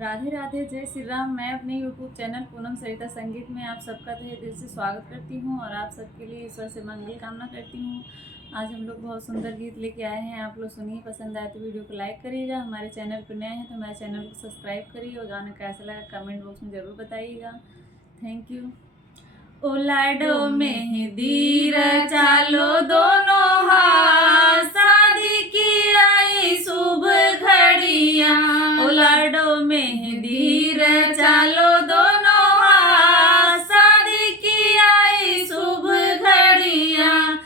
राधे राधे, जय श्री राम। मैं अपने YouTube चैनल पूनम सरिता संगीत में आप सबका तहे दिल से स्वागत करती हूँ और आप सबके लिए ईश्वर से मंगल कामना करती हूँ। आज हम लोग बहुत सुंदर गीत लेके आए हैं, आप लोग सुनिए। पसंद आए तो वीडियो को लाइक करिएगा। हमारे चैनल पर नए हैं तो हमारे चैनल को सब्सक्राइब करिए और गाना कैसा लगा कमेंट बॉक्स में ज़रूर बताइएगा। Thank you. ओ लाडो मेहंदी रचालो दोनों हाथ, शादी की आई शुभ घड़ियाँ। ओ लाडो मेहंदी रचालो दोनों हाथ, शादी की आई शुभ घड़ियाँ।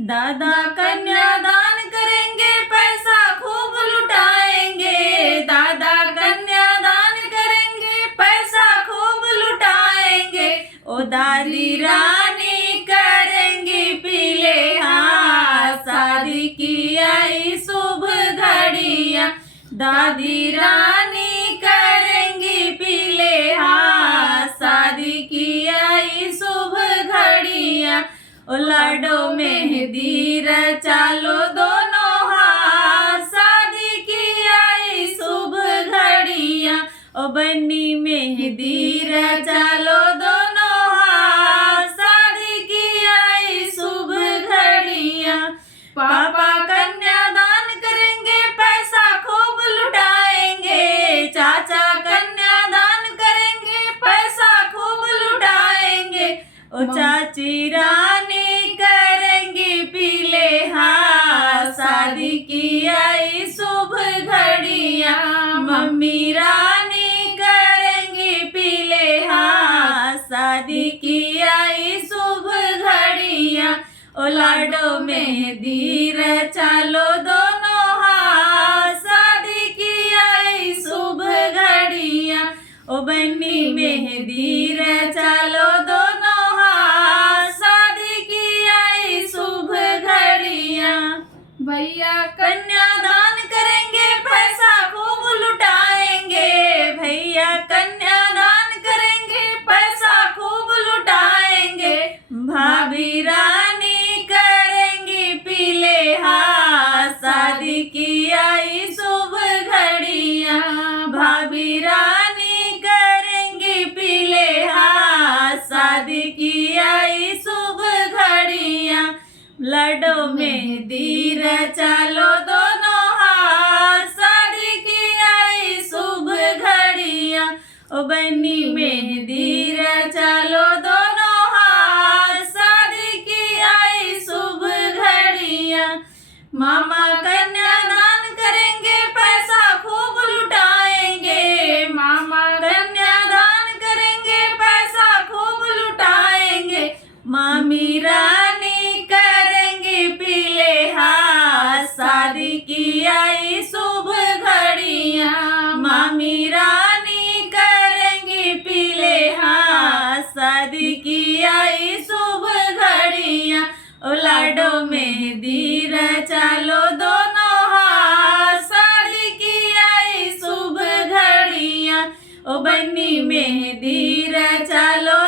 दादा कन्यादान करेंगे, पैसा खूब लुटाएंगे। दादा कन्यादान करेंगे, पैसा खूब लुटाएंगे। ओ दादी रानी करेंगी पीले हाथ, शादी की आई शुभ घड़ियाँ। दादी रानी करेंगी पीले हाथ, शादी की आई शुभ घड़ियाँ। ओ लाडो मेहंदी रचालो दोनों हाथ, शादी की आई शुभ घड़ियाँ। ओ बन्नी मेहंदी रचालो दोनों हाथ, शादी की आई शुभ घड़ियाँ। पापा कन्यादान करेंगे, पैसा खूब लुटाएंगे। चाचा कन्यादान करेंगे, पैसा खूब लुटाएंगे। ओ चाची रानी करेंगी पीले हाथ, शादी की आई शुभ घड़ियाँ। मम्मी रानी करेंगी पीले हाथ, शादी की आई शुभ घड़ियाँ। ओ लाडो मेहंदी रचालो दोनों हाथ, शादी की आई शुभ घड़ियाँ। ओ बन्नी मेहंदी रचालो दोनों हाथ, शादी की आई शुभ घड़ियाँ। भैया कन्यादान करेंगे, पैसा खूब लुटाएंगे। भैया कन्यादान करेंगे, पैसा खूब लुटाएंगे। भाभी रानी करेंगी पीले हाथ, शादी की आई शुभ घड़ियाँ। भाभी रानी करेंगी पीले हाथ, शादी की आई शुभ घड़ियाँ। लाडो मेहंदी रचालो दोनों हाथ, शादी की आई शुभ घड़ियाँ। ओ बन्नी मेहंदी रचालो दोनों हाथ, शादी की आई शुभ घड़ियाँ। मामा कन्यादान करेंगे, पैसा खूब लुटाएंगे। मामा कन्यादान करेंगे, पैसा खूब लुटाएंगे। मामी रानी करेंगी पीले हाथ, शादी की आई शुभ घड़ियाँ। मामी रानी करेंगी पीले हाथ, शादी की आई शुभ घड़ियाँ। ओ लाडो मेहंदी रचालो दोनों हाथ, शादी की आई शुभ घड़ियाँ। ओ बन्नी मेहंदी रचालो